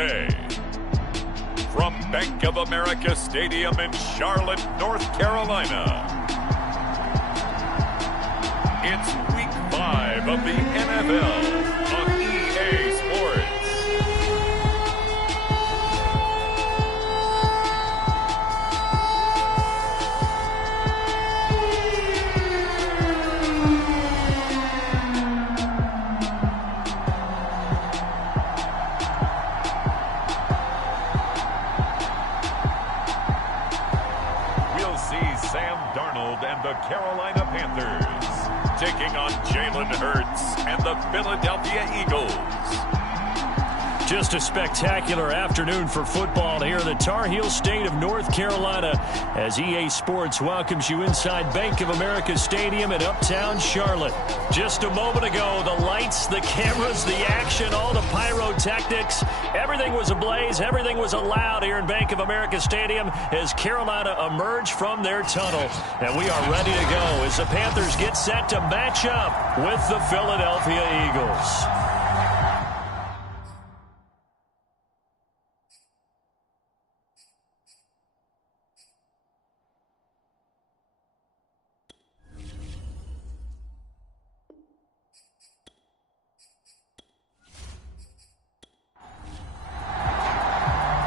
Tuesday. From Bank of America Stadium in Charlotte, North Carolina, it's Week 5 of the NFL on EA Sports. The Carolina Panthers taking on Jalen Hurts and the Philadelphia Eagles. Just a spectacular afternoon for football here in the Tar Heel state of North Carolina as EA Sports welcomes you inside Bank of America Stadium in uptown Charlotte. Just a moment ago, the lights, the cameras, the action, all the pyrotechnics, everything was ablaze, everything was allowed here in Bank of America Stadium as Carolina emerged from their tunnel. And we are ready to go as the Panthers get set to match up with the Philadelphia Eagles.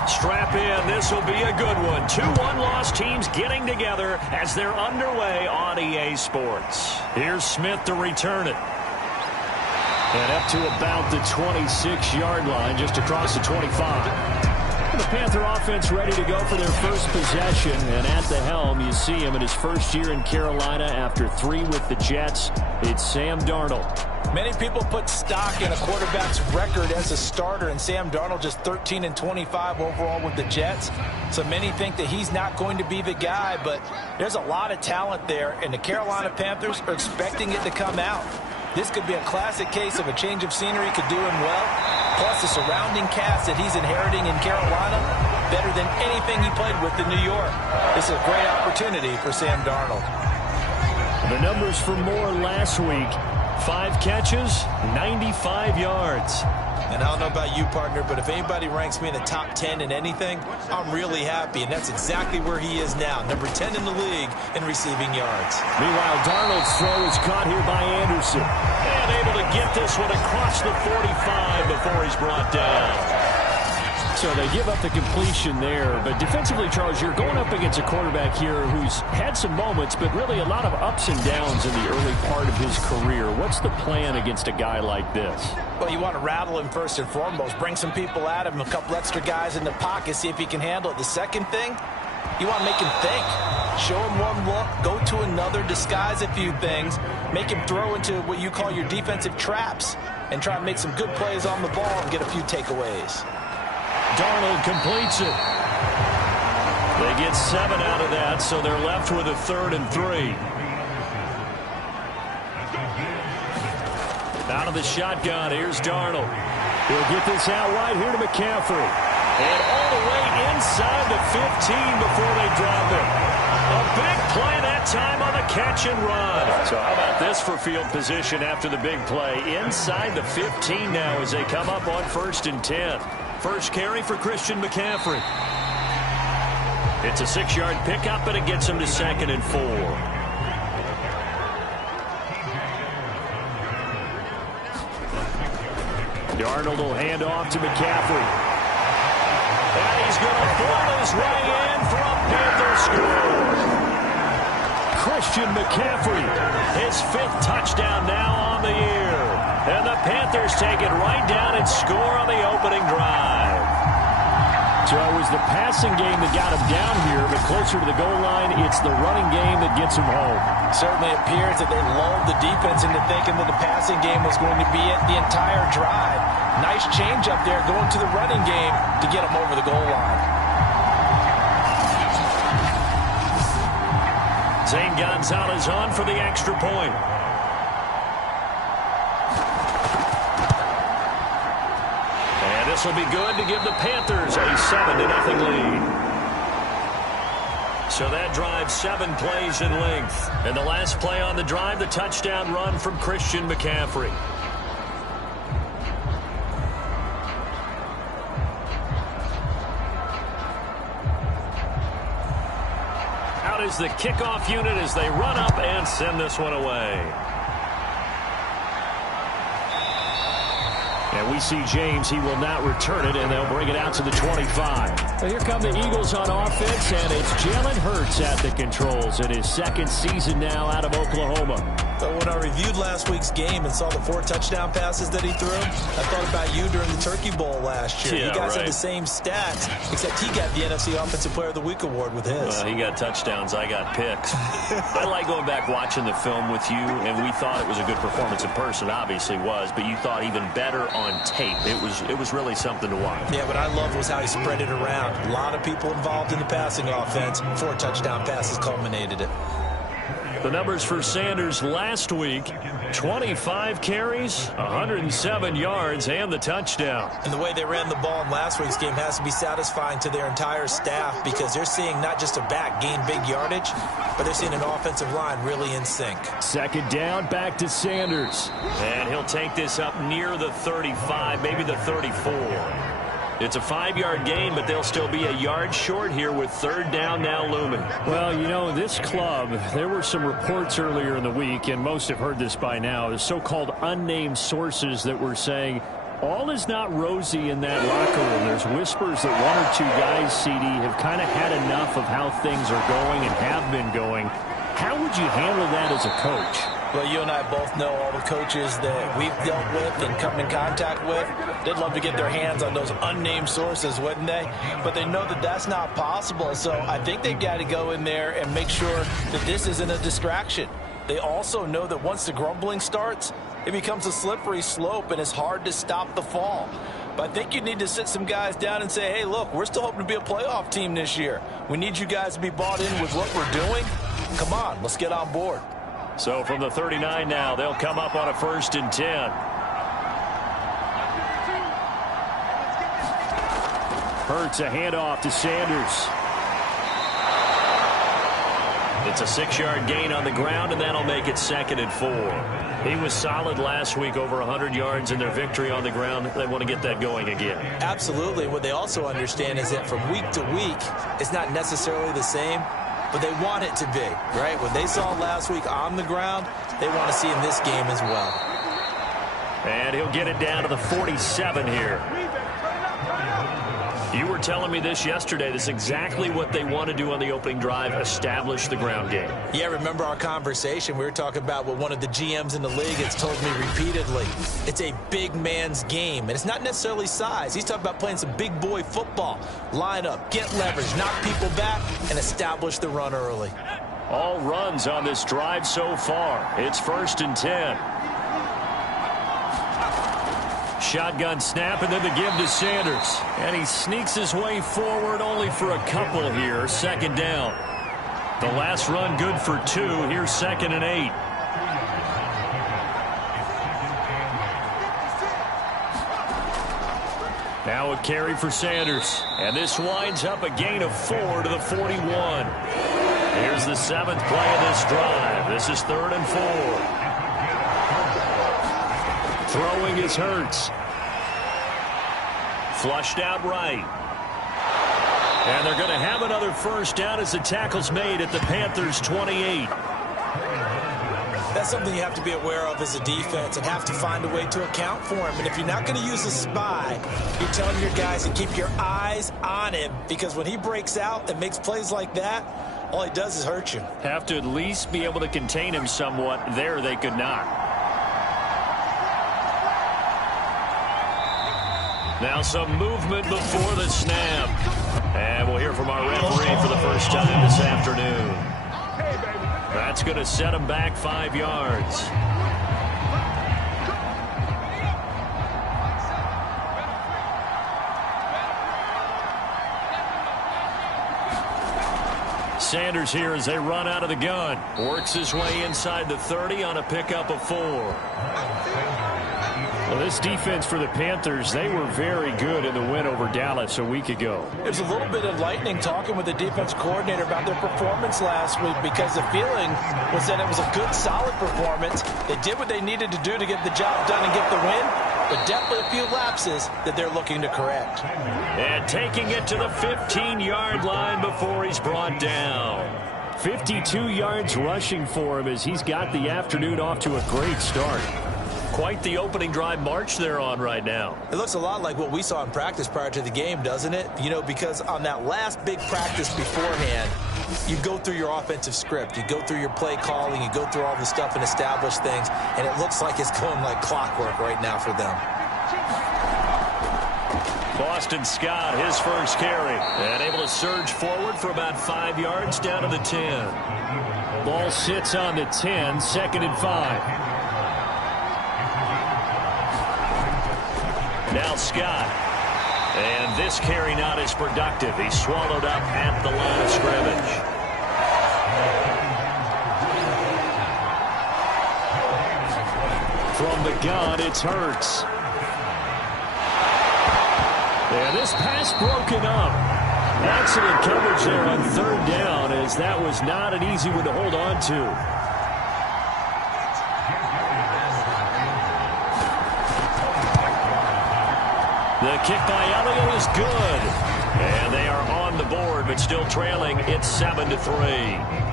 Strap in, this will be a good one. Two one-loss teams getting together as they're underway on EA Sports. Here's Smith to return it. And up to about the 26-yard line, just across the 25. The Panther offense ready to go for their first possession. And at the helm, you see him in his first year in Carolina after 3 with the Jets. It's Sam Darnold. Many people put stock in a quarterback's record as a starter, and Sam Darnold just 13-25 overall with the Jets. So many think that he's not going to be the guy, but there's a lot of talent there, and the Carolina Panthers are expecting it to come out. This could be a classic case of a change of scenery could do him well, plus the surrounding cast that he's inheriting in Carolina, better than anything he played with in New York. This is a great opportunity for Sam Darnold. The numbers for Moore last week. 5 catches, 95 yards. And I don't know about you, partner, but if anybody ranks me in the top 10 in anything, I'm really happy, and that's exactly where he is now, number 10 in the league in receiving yards. Meanwhile, Darnold's throw is caught here by Anderson. And able to get this one across the 45 before he's brought down. So they give up the completion there. But defensively, Charles, you're going up against a quarterback here who's had some moments, but really a lot of ups and downs in the early part of his career. What's the plan against a guy like this? Well, you want to rattle him first and foremost. Bring some people at him, a couple extra guys in the pocket, see if he can handle it. The second thing, you want to make him think. Show him one look, go to another, disguise a few things, make him throw into what you call your defensive traps, and try and make some good plays on the ball and get a few takeaways. Darnold completes it. They get 7 out of that, so they're left with a 3rd and 3. Out of the shotgun, here's Darnold. He'll get this out wide here to McCaffrey. And all the way inside the 15 before they drop it. A big play that time on the catch and run. So how about this for field position after the big play? Inside the 15 now as they come up on 1st and 10. First carry for Christian McCaffrey. It's a 6-yard pickup, but it gets him to 2nd and 4. Darnold will hand off to McCaffrey. And he's going to pull his way in for a Panther score. Christian McCaffrey, his 5th touchdown now on the year. And the Panthers take it right down and score on the opening drive. So it was the passing game that got him down here, but closer to the goal line, it's the running game that gets him home. Certainly appears that they lulled the defense into thinking that the passing game was going to be it the entire drive. Nice change up there going to the running game to get him over the goal line. Zane Gonzalez on for the extra point. This will be good to give the Panthers a 7-0 lead. So that drive 7 plays in length. And the last play on the drive, the touchdown run from Christian McCaffrey. That is the kickoff unit as they run up and send this one away. And we see James. He will not return it, and they'll bring it out to the 25. Well, here come the Eagles on offense, and it's Jalen Hurts at the controls in his second season now out of Oklahoma. But when I reviewed last week's game and saw the 4 touchdown passes that he threw, I thought about you during the Turkey Bowl last year. Yeah, you guys right. had the same stats, except he got the NFC Offensive Player of the Week award with his. He got touchdowns. I got picks. I like going back watching the film with you, and we thought it was a good performance in person. Obviously was, but you thought even better on tape. It was really something to watch. Yeah, what I loved was how he spread it around. A lot of people involved in the passing offense. 4 touchdown passes culminated it. The numbers for Sanders last week, 25 carries, 107 yards, and the touchdown. And the way they ran the ball in last week's game has to be satisfying to their entire staff because they're seeing not just a back gain big yardage, but they're seeing an offensive line really in sync. Second down, back to Sanders. And he'll take this up near the 35, maybe the 34. It's a 5-yard gain, but they'll still be a yard short here with third down now looming. Well, you know, this club, there were some reports earlier in the week, and most have heard this by now, the so-called unnamed sources that were saying all is not rosy in that locker room. There's whispers that 1 or 2 guys, CD, have kind of had enough of how things are going and have been going. How would you handle that as a coach? Well, you and I both know all the coaches that we've dealt with and come in contact with. They'd love to get their hands on those unnamed sources, wouldn't they? But they know that that's not possible. So I think they've got to go in there and make sure that this isn't a distraction. They also know that once the grumbling starts, it becomes a slippery slope and it's hard to stop the fall. But I think you need to sit some guys down and say, hey, look, we're still hoping to be a playoff team this year. We need you guys to be bought in with what we're doing. Come on, let's get on board. So from the 39 now, they'll come up on a 1st and 10. Hurts a handoff to Sanders. It's a 6-yard gain on the ground, and that'll make it 2nd and 4. He was solid last week, over 100 yards in their victory on the ground. They want to get that going again. Absolutely. What they also understand is that from week to week, it's not necessarily the same, but they want it to be, right? What they saw last week on the ground, they want to see in this game as well. And he'll get it down to the 47 here. You were telling me this yesterday. This is exactly what they want to do on the opening drive, establish the ground game. Yeah, remember our conversation? We were talking about what one of the GMs in the league has told me repeatedly. It's a big man's game, and it's not necessarily size. He's talking about playing some big boy football. Line up, get leverage, knock people back, and establish the run early. All runs on this drive so far. It's 1st and 10. Shotgun snap, and then the give to Sanders. And he sneaks his way forward only for a couple here. 2nd down. The last run good for 2. Here's 2nd and 8. Now a carry for Sanders. And this winds up a gain of 4 to the 41. Here's the 7th play of this drive. This is 3rd and 4. Throwing is Hurts. Flushed out right. And they're going to have another 1st down as the tackle's made at the Panthers' 28. That's something you have to be aware of as a defense and have to find a way to account for him. And if you're not going to use a spy, you're telling your guys to keep your eyes on him, because when he breaks out and makes plays like that, all he does is hurt you. Have to at least be able to contain him somewhat. There they could not. Now some movement before the snap. And we'll hear from our referee for the first time this afternoon. That's going to set him back 5 yards. Sanders here as they run out of the gun. Works his way inside the 30 on a pickup of 4. Well, this defense for the Panthers, they were very good in the win over Dallas a week ago. There's a little bit of lightning talking with the defense coordinator about their performance last week, because the feeling was that it was a good, solid performance. They did what they needed to do to get the job done and get the win, but definitely a few lapses that they're looking to correct. And taking it to the 15-yard line before he's brought down. 52 yards rushing for him as he's got the afternoon off to a great start. Quite the opening drive march they're on right now. It looks a lot like what we saw in practice prior to the game, doesn't it? You know, because on that last big practice beforehand, you go through your offensive script. You go through your play calling. You go through all the stuff and establish things. And it looks like it's going like clockwork right now for them. Boston Scott, his first carry. And able to surge forward for about 5 yards down to the 10. Ball sits on the 10, 2nd and 5. Now Scott. And this carry not as productive. He's swallowed up at the line of scrimmage. From the gun, it's Hurts. And this pass broken up. Excellent coverage there on 3rd down, as that was not an easy one to hold on to. The kick by Elliott is good. And they are on the board, but still trailing. It's 7-3.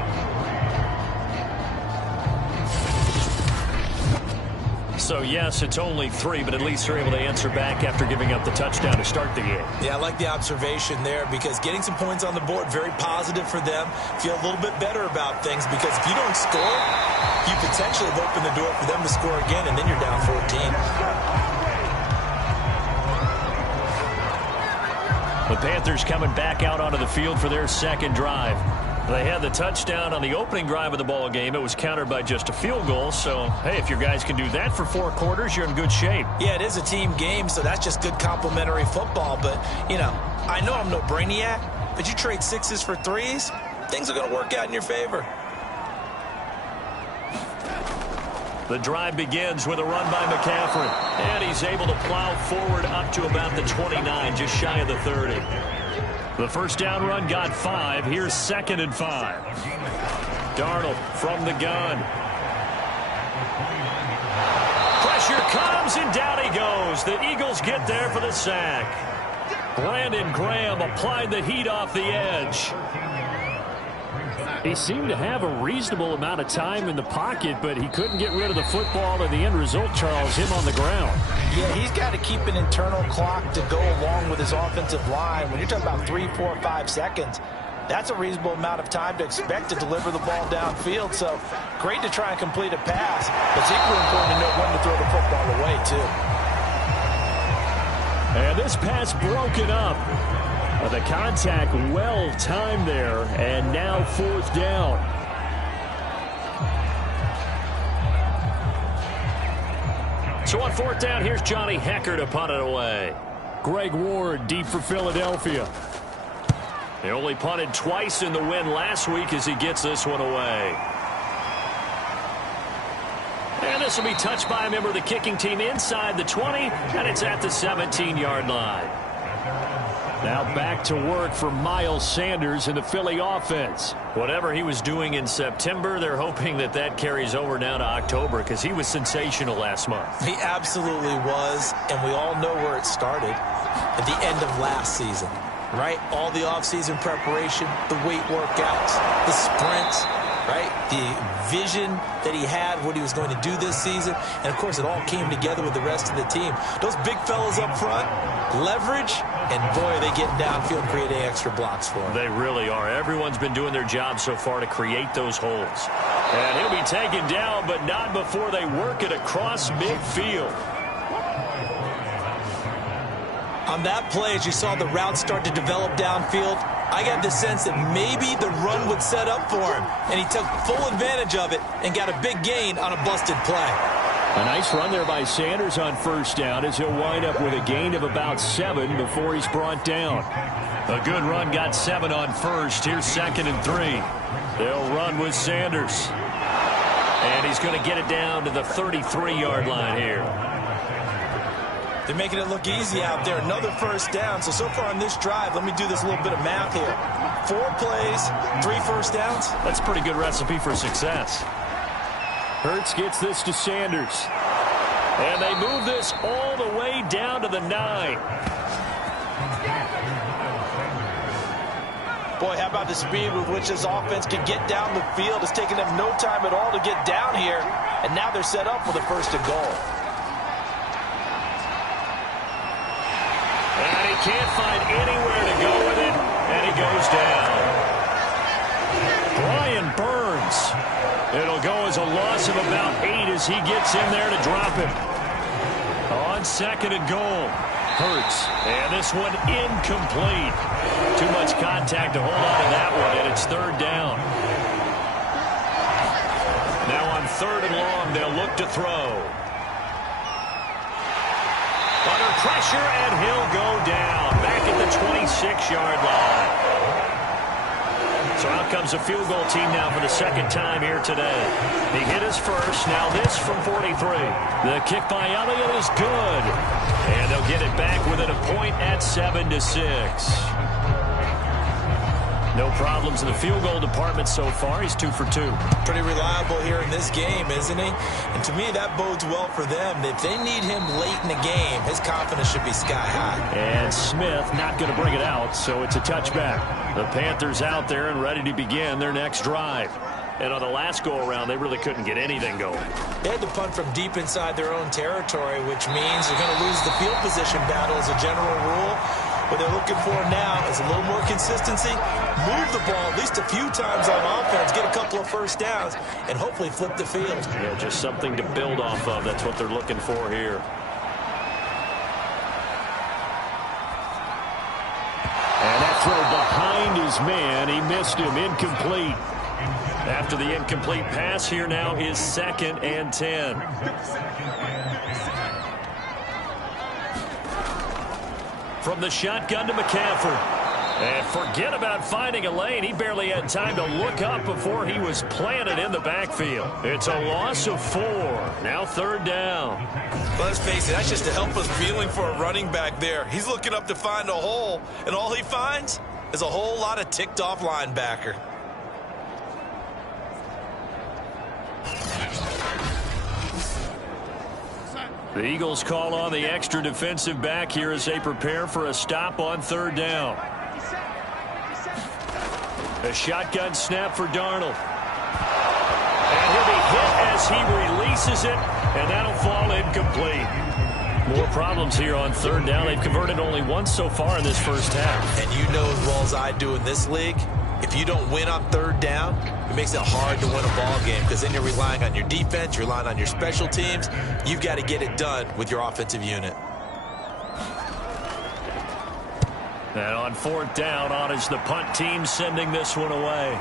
So, yes, it's only 3, but at least they're able to answer back after giving up the touchdown to start the game. Yeah, I like the observation there because getting some points on the board, very positive for them. Feel a little bit better about things because if you don't score, you potentially have opened the door for them to score again, and then you're down 14. The Panthers coming back out onto the field for their second drive. They had the touchdown on the opening drive of the ball game. It was countered by just a field goal. So, hey, if your guys can do that for 4 quarters, you're in good shape. Yeah, it is a team game, so that's just good complimentary football. But, you know, I know I'm no brainiac, but you trade 6s for 3s, things are going to work out in your favor. The drive begins with a run by McCaffrey. And he's able to plow forward up to about the 29, just shy of the 30. The first down run got 5. Here's 2nd and 5. Darnold from the gun. Pressure comes, and down he goes. The Eagles get there for the sack. Brandon Graham applied the heat off the edge. He seemed to have a reasonable amount of time in the pocket, but he couldn't get rid of the football, and the end result, Charles, him on the ground. Yeah, he's got to keep an internal clock to go along with his offensive line. When you're talking about 3, 4, 5 seconds, that's a reasonable amount of time to expect to deliver the ball downfield. So great to try and complete a pass, but it's equally important to know when to throw the football away, too. And this pass broken up. The contact well timed there, and now 4th down. So on 4th down, here's Johnny Hecker to punt it away. Greg Ward deep for Philadelphia. He only punted twice in the win last week as he gets this one away. And this will be touched by a member of the kicking team inside the 20, and it's at the 17-yard line. Now back to work for Miles Sanders in the Philly offense. Whatever he was doing in September, they're hoping that that carries over now to October because he was sensational last month. He absolutely was, and we all know where it started at the end of last season, right? All the offseason preparation, the weight workouts, the sprints, right? The vision that he had, what he was going to do this season, and of course it all came together with the rest of the team. Those big fellas up front, leverage, and boy, are they getting downfield, creating extra blocks for him. They really are. Everyone's been doing their job so far to create those holes. And he'll be taken down, but not before they work it across midfield. On that play, as you saw the route start to develop downfield, I got the sense that maybe the run would set up for him, and he took full advantage of it and got a big gain on a busted play. A nice run there by Sanders on 1st down as he'll wind up with a gain of about 7 before he's brought down. A good run got 7 on 1st. Here's 2nd and 3. They'll run with Sanders. And he's going to get it down to the 33-yard line here. They're making it look easy out there. Another 1st down. So far on this drive, let me do this little bit of math here. 4 plays, 3 1st downs. That's a pretty good recipe for success. Hurts gets this to Sanders. And they move this all the way down to the 9. Boy, how about the speed with which this offense can get down the field? It's taking them no time at all to get down here, and now they're set up for the first and goal. And he can't find anywhere to go with it, and he goes down. Brian Burns. It'll go as a loss of about 8 as he gets in there to drop him. On second and goal, Hurts. And this one incomplete. Too much contact to hold on to that one, and it's third down. Now on third and long, they'll look to throw. Under pressure, and he'll go down. Back at the 26-yard line. So out comes a field goal team now for the second time here today. He hit his first. Now this from 43. The kick by Elliott is good. And they'll get it back within a point at 7-6. No problems in the field goal department so far. He's 2 for 2. Pretty reliable here in this game, isn't he? And to me, that bodes well for them. If they need him late in the game, his confidence should be sky high. And Smith not going to bring it out, so it's a touchback. The Panthers out there and ready to begin their next drive. And on the last go-around, they really couldn't get anything going. They had to punt from deep inside their own territory, which means they're going to lose the field position battle as a general rule. What they're looking for now is a little more consistency, move the ball at least a few times on offense, get a couple of first downs, and hopefully flip the field. Yeah, just something to build off of. That's what they're looking for here. And that throw behind his man. He missed him. Incomplete. After the incomplete pass, here now is 2nd and 10. From the shotgun to McCaffrey. And forget about finding a lane. He barely had time to look up before he was planted in the backfield. It's a loss of 4. Now third down. Well, let's face it, that's just a helpless feeling for a running back there. He's looking up to find a hole, and all he finds is a whole lot of ticked-off linebacker. The Eagles call on the extra defensive back here as they prepare for a stop on third down. A shotgun snap for Darnold. And he'll be hit as he releases it, and that'll fall incomplete. More problems here on third down. They've converted only once so far in this first half. And you know as well as I do in this league, if you don't win on third down, it makes it hard to win a ball game because then you're relying on your defense, you're relying on your special teams. You've got to get it done with your offensive unit. And on fourth down, on is the punt team sending this one away.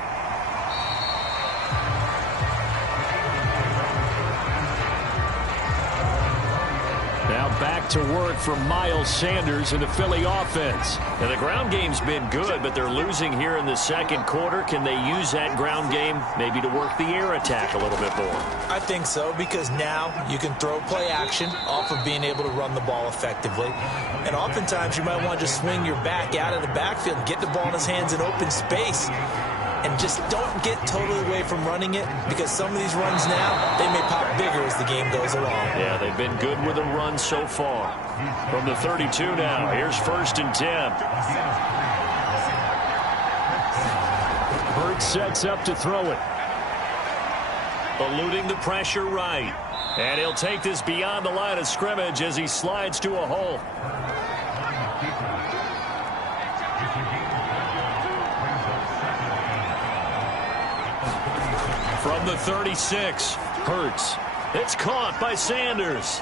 Now back to work for Miles Sanders in the Philly offense. Now the ground game's been good, but they're losing here in the second quarter. Can they use that ground game maybe to work the air attack a little bit more? I think so, because now you can throw play action off of being able to run the ball effectively. And oftentimes you might want to just swing your back out of the backfield and get the ball in his hands in open space. And just don't get totally away from running it, because some of these runs now, they may pop bigger as the game goes along. Yeah, they've been good with a run so far. From the 32 now, here's 1st and 10. Hurts sets up to throw it. Eluding the pressure right. And he'll take this beyond the line of scrimmage as he slides to a hole. From the 36, Hurts. It's caught by Sanders.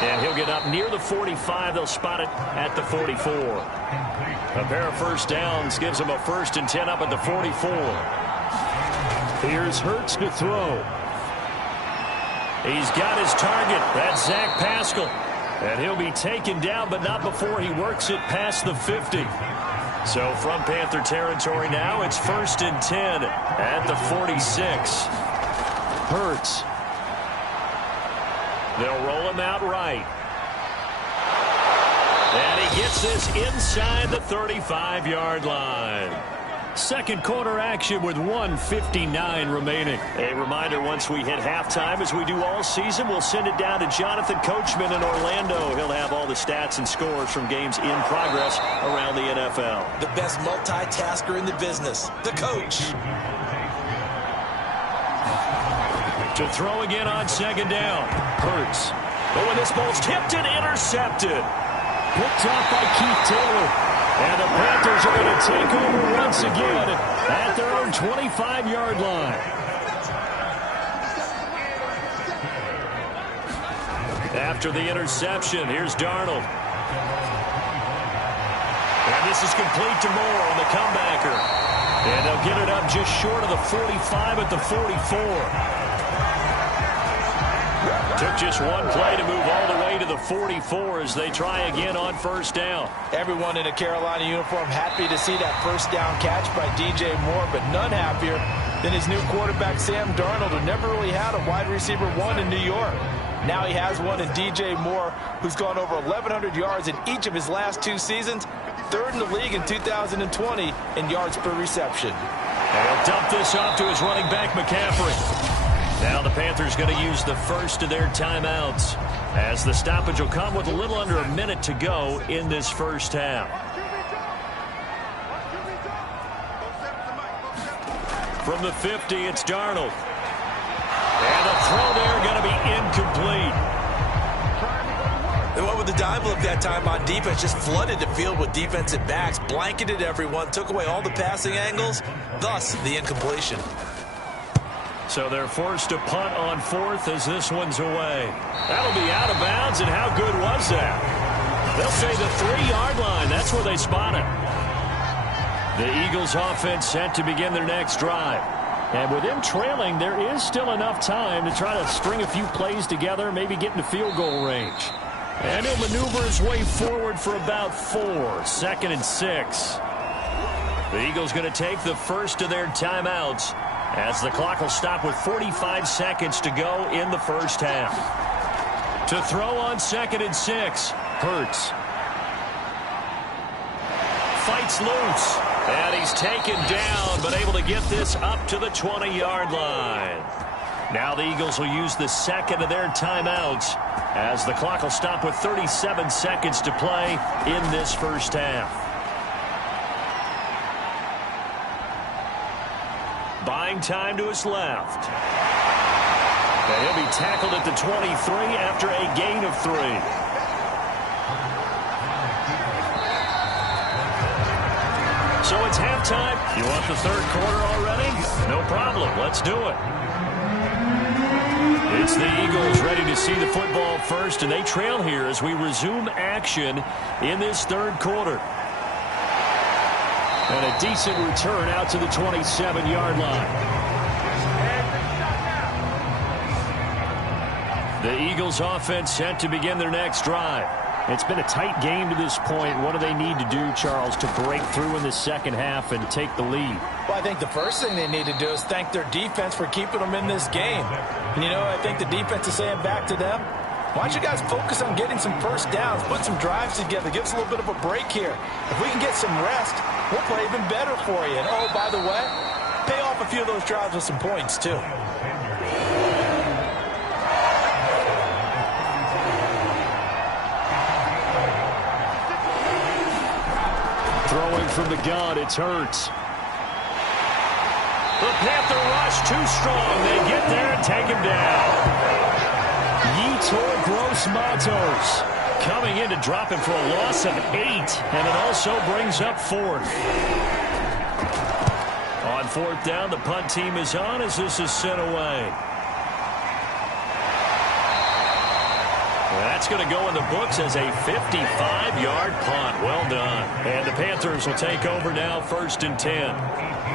And he'll get up near the 45. They'll spot it at the 44. A pair of first downs gives him a 1st and 10 up at the 44. Here's Hurts to throw. He's got his target. That's Zach Pascal. And he'll be taken down, but not before he works it past the 50. So from Panther territory now, it's 1st and 10 at the 46. Hurts. They'll roll him out right. And he gets this inside the 35-yard line. Second quarter action with 1:59 remaining. A reminder, once we hit halftime, as we do all season, we'll send it down to Jonathan Coachman in Orlando. He'll have all the stats and scores from games in progress around the NFL. The best multitasker in the business, the coach. To throw again on second down. Hurts. But when this ball's tipped and intercepted. Picked off by Keith Taylor. And the Panthers are going to take over once again at their own 25-yard line. After the interception, here's Darnold. And this is complete to Moore on the comebacker. And they'll get it up just short of the 45 at the 44. Took just one play to move all the way to the 44 as they try again on first down. Everyone in a Carolina uniform happy to see that first down catch by DJ Moore, but none happier than his new quarterback, Sam Darnold, who never really had a wide receiver one in New York. Now he has one in DJ Moore, who's gone over 1,100 yards in each of his last two seasons, third in the league in 2020 in yards per reception. And he'll dump this off to his running back, McCaffrey. Now the Panthers going to use the first of their timeouts as the stoppage will come with a little under a minute to go in this first half. From the 50, it's Darnold. And the throw there going to be incomplete. They went with the dime look that time on defense, just flooded the field with defensive backs, blanketed everyone, took away all the passing angles, thus the incompletion. So they're forced to punt on fourth as this one's away. That'll be out of bounds, and how good was that? They'll say the 3-yard line. That's where they spot it. The Eagles offense set to begin their next drive. And with them trailing, there is still enough time to try to string a few plays together, maybe get into field goal range. And he'll maneuver his way forward for about 4. 2nd and 6. The Eagles going to take the first of their timeouts as the clock will stop with 45 seconds to go in the first half. To throw on 2nd and 6, Hurts. Fights loose, and he's taken down, but able to get this up to the 20-yard line. Now the Eagles will use the second of their timeouts as the clock will stop with 37 seconds to play in this first half. Buying time to his left. And he'll be tackled at the 23 after a gain of 3. So it's halftime. You want the third quarter already? No problem. Let's do it. It's the Eagles ready to see the football first, and they trail here as we resume action in this third quarter. And a decent return out to the 27-yard line. The Eagles offense set to begin their next drive. It's been a tight game to this point. What do they need to do, Charles, to break through in the second half and take the lead? Well, I think the first thing they need to do is thank their defense for keeping them in this game. And, you know, I think the defense is saying back to them, why don't you guys focus on getting some first downs, put some drives together, give us a little bit of a break here. If we can get some rest, we'll play even better for you. And, oh, by the way, pay off a few of those drives with some points, too. Throwing from the gun, it's Hurts. The Panther rush too strong. They get there and take him down. Yetur Gross-Matos coming in to drop him for a loss of 8, and it also brings up 4th. On 4th down, the punt team is on as this is sent away. That's going to go in the books as a 55-yard punt. Well done. And the Panthers will take over now, 1st and 10.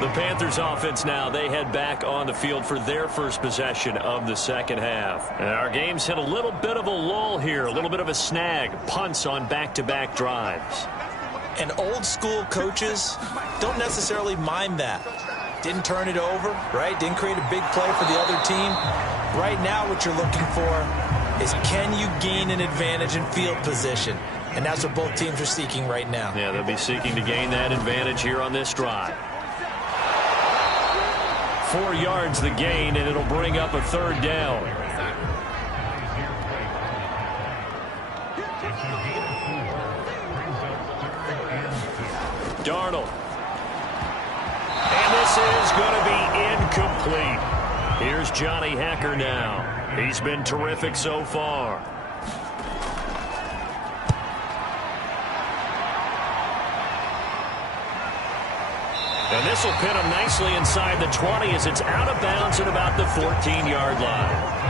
The Panthers offense now, they head back on the field for their first possession of the second half. And our game's hit a little bit of a lull here, a little bit of a snag. Punts on back-to-back drives. And old school coaches don't necessarily mind that. Didn't turn it over, right? Didn't create a big play for the other team. Right now what you're looking for is, can you gain an advantage in field position? And that's what both teams are seeking right now. Yeah, they'll be seeking to gain that advantage here on this drive. 4 yards the gain, and it'll bring up a 3rd down. Darnold. And this is going to be incomplete. Here's Johnny Hekker now. He's been terrific so far. And this will pin him nicely inside the 20 as it's out of bounds at about the 14-yard line.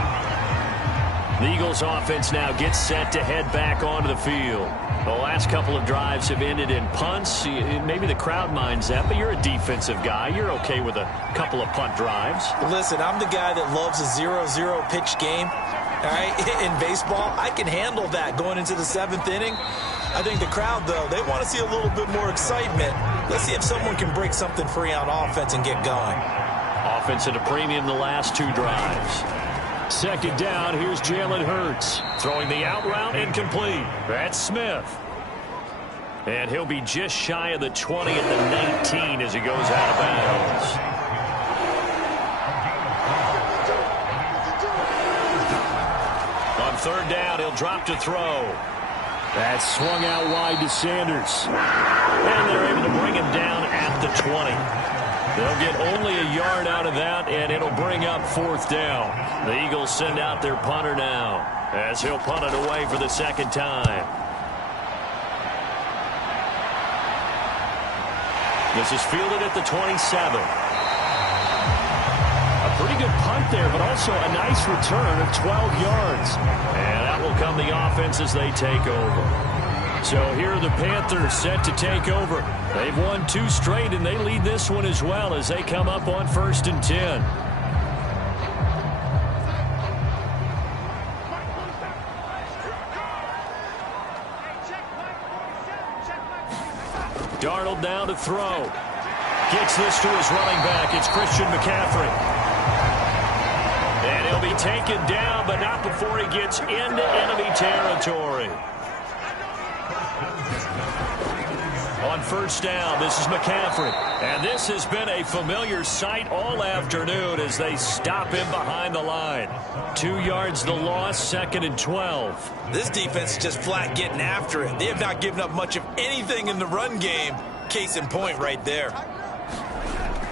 The Eagles offense now gets set to head back onto the field. The last couple of drives have ended in punts. Maybe the crowd minds that, but you're a defensive guy. You're okay with a couple of punt drives. Listen, I'm the guy that loves a 0-0 pitch game. All right, in baseball, I can handle that going into the 7th inning. I think the crowd, though, they want to see a little bit more excitement. Let's see if someone can break something free on offense and get going. Offense at a premium the last 2 drives. 2nd down, here's Jalen Hurts. Throwing the out route incomplete. That's Smith. And he'll be just shy of the 20 at the 19 as he goes out of bounds. On 3rd down, he'll drop to throw. That's swung out wide to Sanders. And they're able to bring him down at the 20. They'll get only a yard out of that, and it'll bring up 4th down. The Eagles send out their punter now as he'll punt it away for the 2nd time. This is fielded at the 27. A pretty good punt there, but also a nice return of 12 yards. And that will come the offense as they take over. So here are the Panthers set to take over. They've won 2 straight, and they lead this one as well as they come up on 1st and 10. Darnold now to throw. Gets this to his running back. It's Christian McCaffrey. And he'll be taken down, but not before he gets into enemy territory. On 1st down, this is McCaffrey. And this has been a familiar sight all afternoon as they stop him behind the line. 2 yards the loss, 2nd and 12. This defense is just flat getting after it. They have not given up much of anything in the run game. Case in point right there.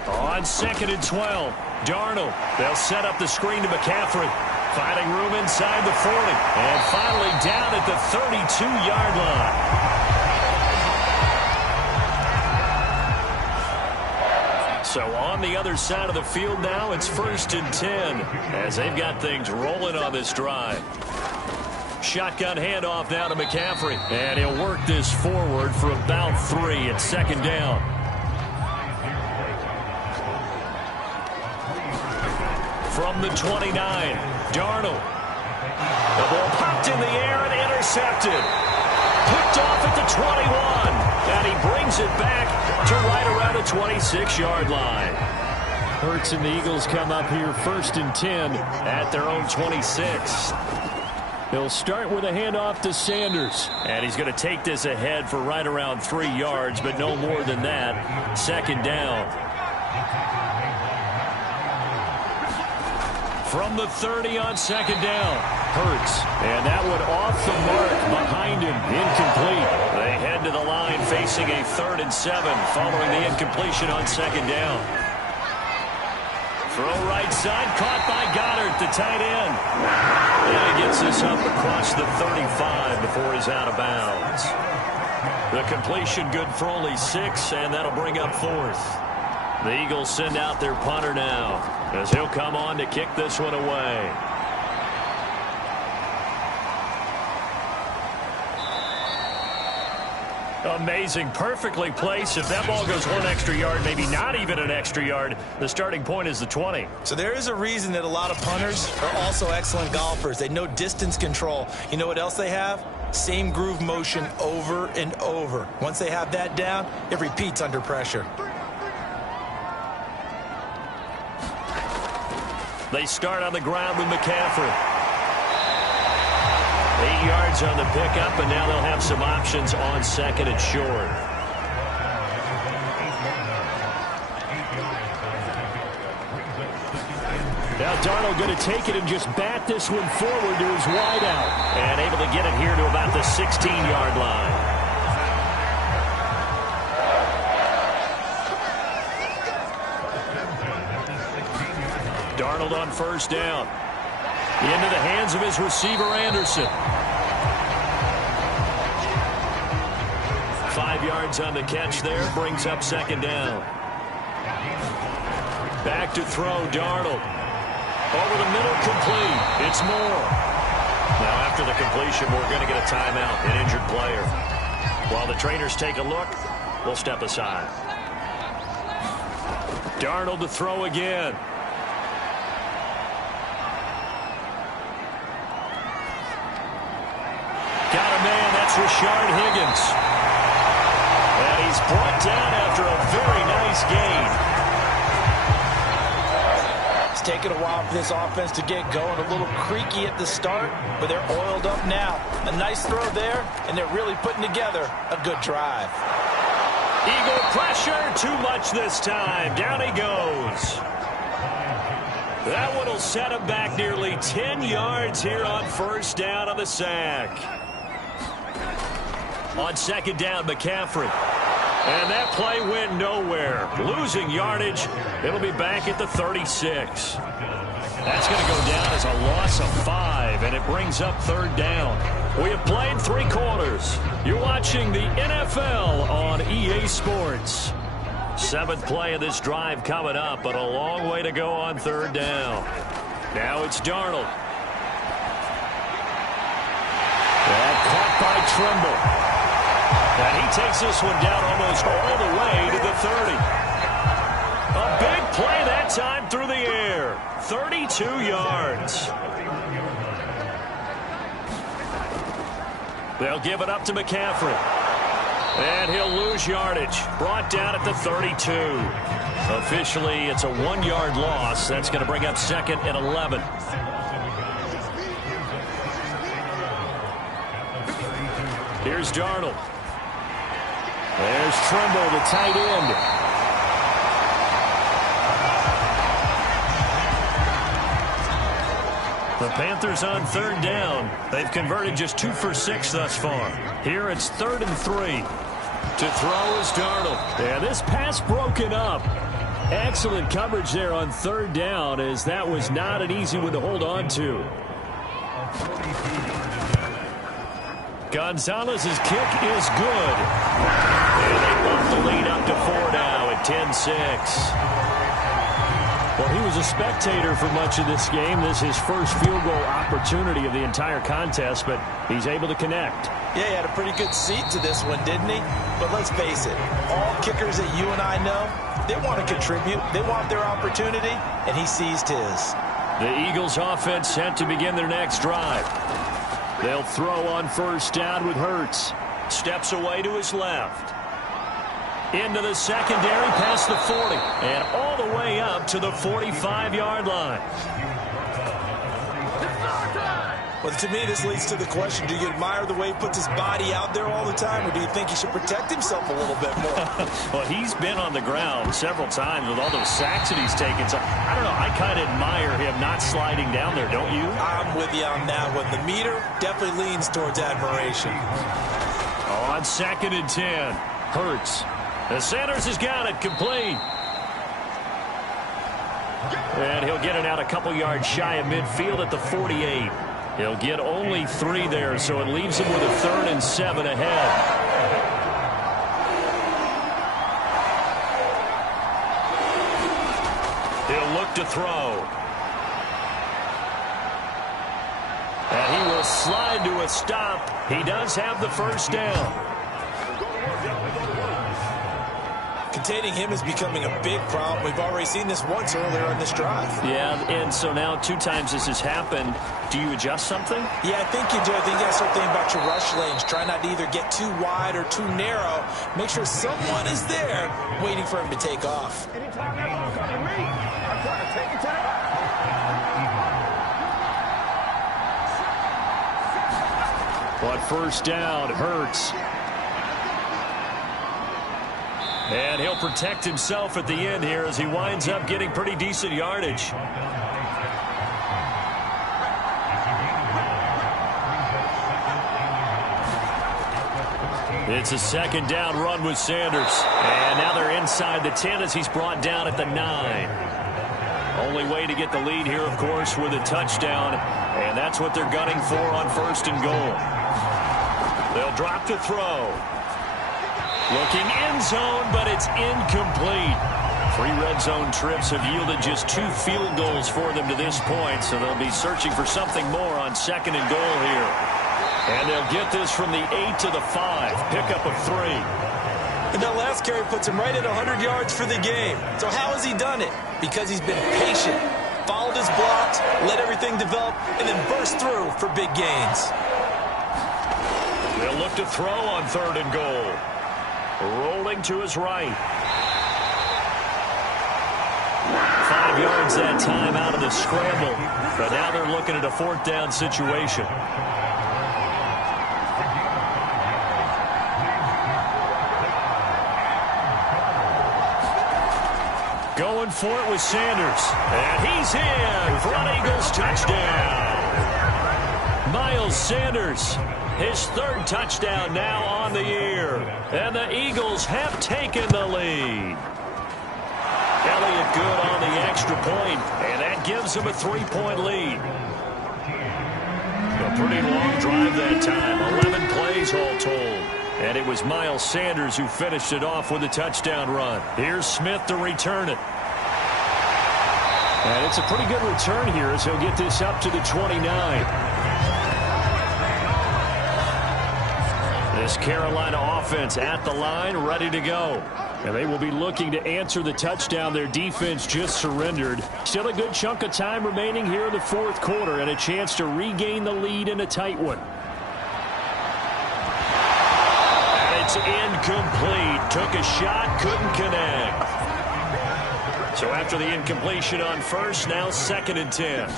On 2nd and 12, Darnold. They'll set up the screen to McCaffrey. Finding room inside the 40. And finally down at the 32-yard line. So on the other side of the field now, it's 1st and 10 as they've got things rolling on this drive. Shotgun handoff now to McCaffrey. And he'll work this forward for about 3 at 2nd down. From the 29, Darnold. The ball popped in the air and intercepted. Picked off at the 21. And he brings it back to right around the 26-yard line. Hurts and the Eagles come up here 1st and 10 at their own 26. He'll start with a handoff to Sanders. And he's going to take this ahead for right around 3 yards, but no more than that. 2nd down. From the 30 on 2nd down. Hurts. And that one off the mark behind him. Incomplete. They head to the line facing a 3rd and 7 following the incompletion on 2nd down. Throw right side. Caught by Goddard, the tight end. And he gets this up across the 35 before he's out of bounds. The completion good for only 6, and that'll bring up 4th. The Eagles send out their punter now as he'll come on to kick this one away. Amazing, perfectly placed. If that ball goes 1 extra yard, maybe not even an extra yard, the starting point is the 20. So there is a reason that a lot of punters are also excellent golfers. They know distance control. You know what else they have? Same groove motion over and over. Once they have that down, it repeats under pressure. They start on the ground with McCaffrey. 8 yards on the pickup, and now they'll have some options on 2nd and short. Now Darnold going to take it and just bat this one forward to his wideout. And able to get it here to about the 16-yard line. Darnold on first down. Into the hands of his receiver, Anderson. 5 yards on the catch there. Brings up second down. Back to throw, Darnold. Over the middle, complete. It's Moore. Now after the completion, we're going to get a timeout, an injured player. While the trainers take a look, we'll step aside. Darnold to throw again. Got a man, that's Rashard Higgins. And he's brought down after a very nice gain. It's taken a while for this offense to get going. A little creaky at the start, but they're oiled up now. A nice throw there, and they're really putting together a good drive. Eagle pressure, too much this time. Down he goes. That one will set him back nearly 10 yards here on first down on the sack. On second down, McCaffrey. And that play went nowhere. Losing yardage. It'll be back at the 36. That's going to go down as a loss of 5, and it brings up third down. We have played 3 quarters. You're watching the NFL on EA Sports. 7th play of this drive coming up, but a long way to go on third down. Now it's Darnold. And caught by Trimble. And he takes this one down almost all the way to the 30. A big play that time through the air. 32 yards. They'll give it up to McCaffrey. And he'll lose yardage. Brought down at the 32. Officially, it's a 1-yard loss. That's going to bring up second and 11. Here's Darnold. There's Trimble, the tight end. The Panthers on third down. They've converted just 2 for 6 thus far. Here it's 3rd and 3. To throw is Darnold. Yeah, this pass broken up. Excellent coverage there on third down, as that was not an easy one to hold on to. Gonzalez's kick is good. And they bump the lead up to 4 now at 10-6. Well, he was a spectator for much of this game. This is his first field goal opportunity of the entire contest, but he's able to connect. Yeah, he had a pretty good seat to this one, didn't he? But let's face it, all kickers that you and I know, they want to contribute. They want their opportunity, and he seized his. The Eagles offense set to begin their next drive. They'll throw on first down with Hurts. Steps away to his left. Into the secondary past the 40. And all the way up to the 45-yard line. Well, to me, this leads to the question, do you admire the way he puts his body out there all the time, or do you think he should protect himself a little bit more? Well, he's been on the ground several times with all those sacks that he's taken. So, I don't know, I kind of admire him not sliding down there, don't you? I'm with you on that one. The meter definitely leans towards admiration. On 2nd and 10, Hurts. The Sanders has got it, complete. And he'll get it out a couple yards shy of midfield at the 48. He'll get only 3 there, so it leaves him with a 3rd and 7 ahead. He'll look to throw. And he will slide to a stop. He does have the first down. Containing him is becoming a big problem. We've already seen this once earlier on this drive. Yeah, and so now 2 times this has happened. Do you adjust something? Yeah, I think you do. I think you got to start thinking about your rush lanes. Try not to either get too wide or too narrow. Make sure someone is there waiting for him to take off. Anytime that ball comes to me, I'm trying to take it to the... On first down, Hurts. And he'll protect himself at the end here as he winds up getting pretty decent yardage. It's a second down run with Sanders. And now they're inside the 10 as he's brought down at the 9. Only way to get the lead here, of course, with a touchdown. And that's what they're gunning for on 1st and goal. They'll drop to throw. Looking end zone, but it's incomplete. 3 red zone trips have yielded just 2 field goals for them to this point, so they'll be searching for something more on 2nd and goal here. And they'll get this from the 8 to the 5. Pickup of 3. And that last carry puts him right at 100 yards for the game. So how has he done it? Because he's been patient, followed his blocks, let everything develop, and then burst through for big gains. They'll look to throw on 3rd and goal. Rolling to his right. 5 yards that time out of the scramble. But now they're looking at a 4th down situation. Going for it with Sanders. And he's in for an Eagles touchdown. Miles Sanders, his 3rd touchdown now on the year. And the Eagles have taken the lead. Elliott good on the extra point, and that gives him a 3-point lead. A pretty long drive that time, 11 plays all told. And it was Miles Sanders who finished it off with a touchdown run. Here's Smith to return it. And it's a pretty good return here as he'll get this up to the 29. This Carolina offense at the line, ready to go. And they will be looking to answer the touchdown their defense just surrendered. Still a good chunk of time remaining here in the 4th quarter and a chance to regain the lead in a tight one. And it's incomplete. Took a shot, couldn't connect. So after the incompletion on 1st, now 2nd and 10.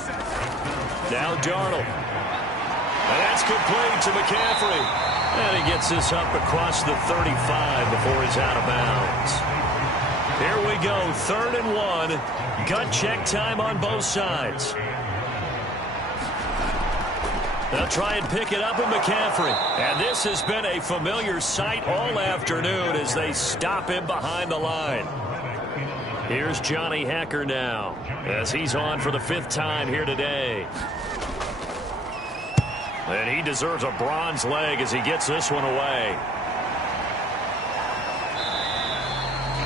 Now Darnold. And that's complete to McCaffrey. And he gets this up across the 35 before he's out of bounds. Here we go, 3rd and 1. Gut check time on both sides. They'll try and pick it up with McCaffrey. And this has been a familiar sight all afternoon as they stop him behind the line. Here's Johnny Hacker now as he's on for the 5th time here today. And he deserves a bronze leg as he gets this one away.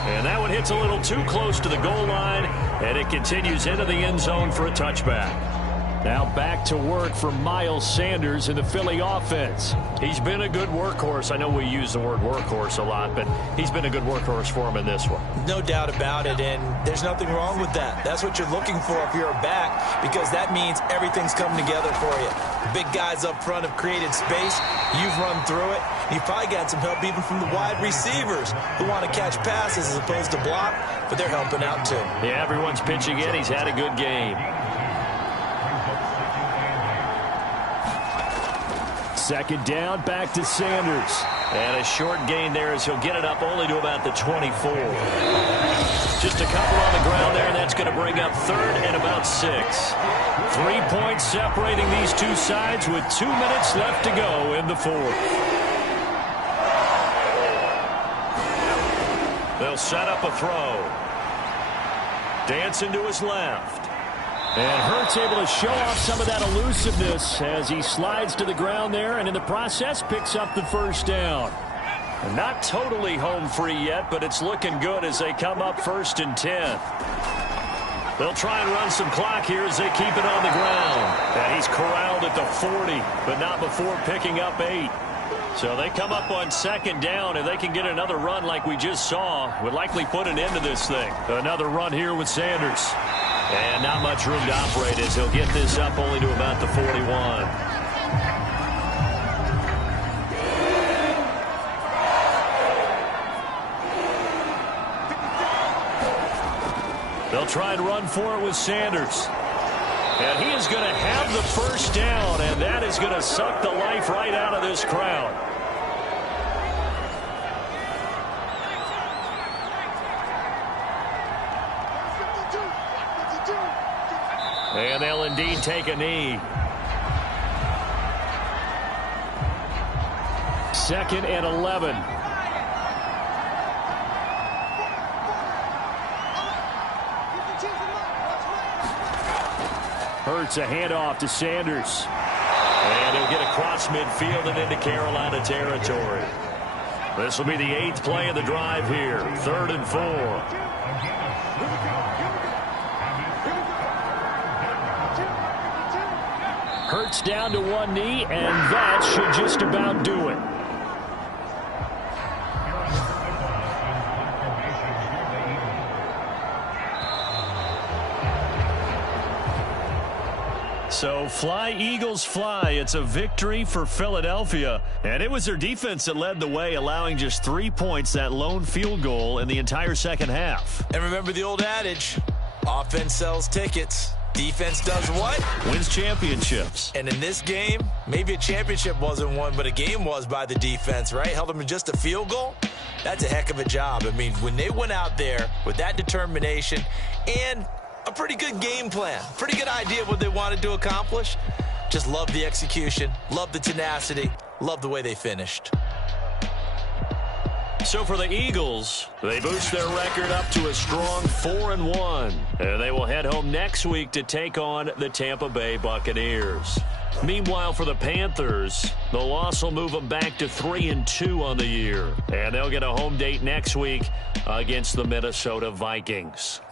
And that one hits a little too close to the goal line, and it continues into the end zone for a touchback. Now back to work for Miles Sanders in the Philly offense. He's been a good workhorse. I know we use the word workhorse a lot, but he's been a good workhorse for him in this one. No doubt about it, and there's nothing wrong with that. That's what you're looking for if you're a back, because that means everything's coming together for you. The big guys up front have created space. You've run through it. You've probably got some help even from the wide receivers who want to catch passes as opposed to block, but they're helping out too. Yeah, everyone's pitching in. He's had a good game. 2nd down, back to Sanders. And a short gain there as he'll get it up only to about the 24. Just a couple on the ground there, and that's going to bring up 3rd and about 6. 3 points separating these two sides with 2 minutes left to go in the 4th. They'll set up a throw. Dancing to his left. And Hurts able to show off some of that elusiveness as he slides to the ground there, and in the process picks up the 1st down. Not totally home free yet, but it's looking good as they come up 1st and 10. They'll try and run some clock here as they keep it on the ground. And he's corralled at the 40, but not before picking up 8. So they come up on 2nd down, and they can get another run like we just saw. Would likely put an end to this thing. Another run here with Sanders. And not much room to operate as he'll get this up only to about the 41. They'll try and run for it with Sanders. And he is going to have the 1st down, and that is going to suck the life right out of this crowd. And they'll indeed take a knee. 2nd and 11. Hurts a handoff to Sanders. And he'll get across midfield and into Carolina territory. This will be the 8th play of the drive here. 3rd and 4. Hurts down to one knee, and that should just about do it. So fly, Eagles, fly. It's a victory for Philadelphia. And it was their defense that led the way, allowing just 3 points, that lone field goal in the entire second half. And remember the old adage, offense sells tickets. Defense does what? Wins championships. And in this game, maybe a championship wasn't won, but a game was by the defense, right? Held them to just a field goal. That's a heck of a job. I mean, when they went out there with that determination and a pretty good game plan, pretty good idea of what they wanted to accomplish, just love the execution, love the tenacity, love the way they finished. So for the Eagles, they boost their record up to a strong 4-1. And they will head home next week to take on the Tampa Bay Buccaneers. Meanwhile, for the Panthers, the loss will move them back to 3-2 on the year. And they'll get a home date next week against the Minnesota Vikings.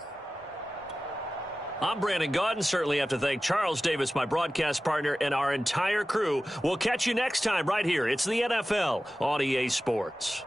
I'm Brandon Gaudin. Certainly have to thank Charles Davis, my broadcast partner, and our entire crew. We'll catch you next time right here. It's the NFL on EA Sports.